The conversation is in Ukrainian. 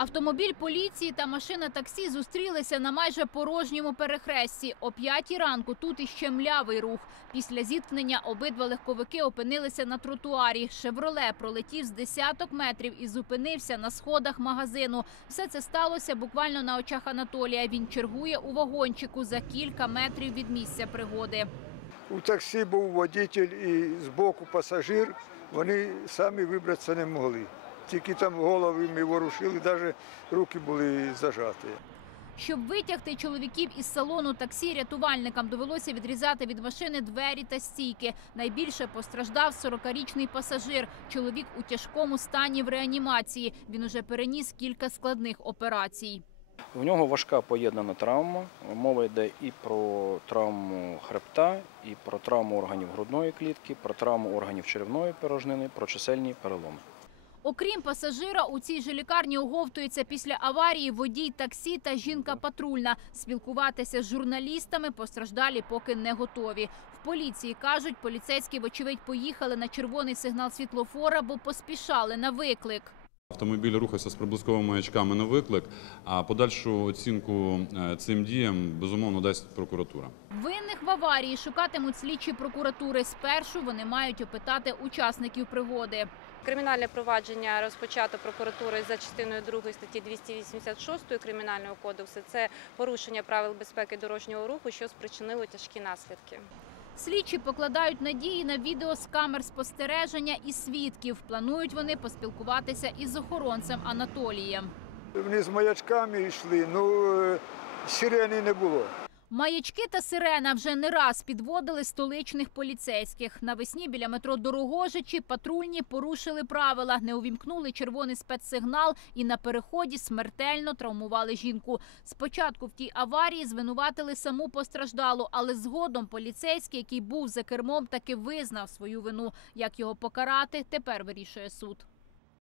Автомобіль поліції та машина таксі зустрілися на майже порожньому перехресті. О п'ятій ранку тут іще млявий рух. Після зіткнення обидва легковики опинилися на тротуарі. Шевроле пролетів з десяток метрів і зупинився на сходах магазину. Все це сталося буквально на очах Анатолія. Він чергує у вагончику за кілька метрів від місця пригоди. У таксі був водитель і збоку пасажир. Вони самі вибратися не могли. Тільки там голови ми ворушили, навіть руки були зажаті. Щоб витягти чоловіків із салону таксі, рятувальникам довелося відрізати від машини двері та стійки. Найбільше постраждав 40-річний пасажир. Чоловік у тяжкому стані в реанімації. Він уже переніс кілька складних операцій. У нього важка поєднана травма. Мова йде і про травму хребта, і про травму органів грудної клітки, про травму органів черевної порожнини, про чисельні переломи. Окрім пасажира, у цій же лікарні оговтується після аварії водій таксі та жінка патрульна. Спілкуватися з журналістами постраждалі поки не готові. В поліції кажуть, поліцейські вочевидь поїхали на червоний сигнал світлофора, бо поспішали на виклик. Автомобіль рухався з проблисковими маячками на виклик, а подальшу оцінку е, цим діям безумовно дасть прокуратура. Винних в аварії шукатимуть слідчі прокуратури. Спершу вони мають опитати учасників пригоди. Кримінальне провадження розпочато прокуратурою за частиною 2 статті 286 Кримінального кодексу. Це порушення правил безпеки дорожнього руху, що спричинило тяжкі наслідки. Слідчі покладають надії на відео з камер спостереження і свідків. Планують вони поспілкуватися із охоронцем Анатолієм. Вони з маячками йшли, ну е, сирени не було. Маячки та сирена вже не раз підводили столичних поліцейських. Навесні біля метро Дорогожичі патрульні порушили правила, не увімкнули червоний спецсигнал і на переході смертельно травмували жінку. Спочатку в тій аварії звинуватили саму постраждалу, але згодом поліцейський, який був за кермом, таки визнав свою вину. Як його покарати, тепер вирішує суд.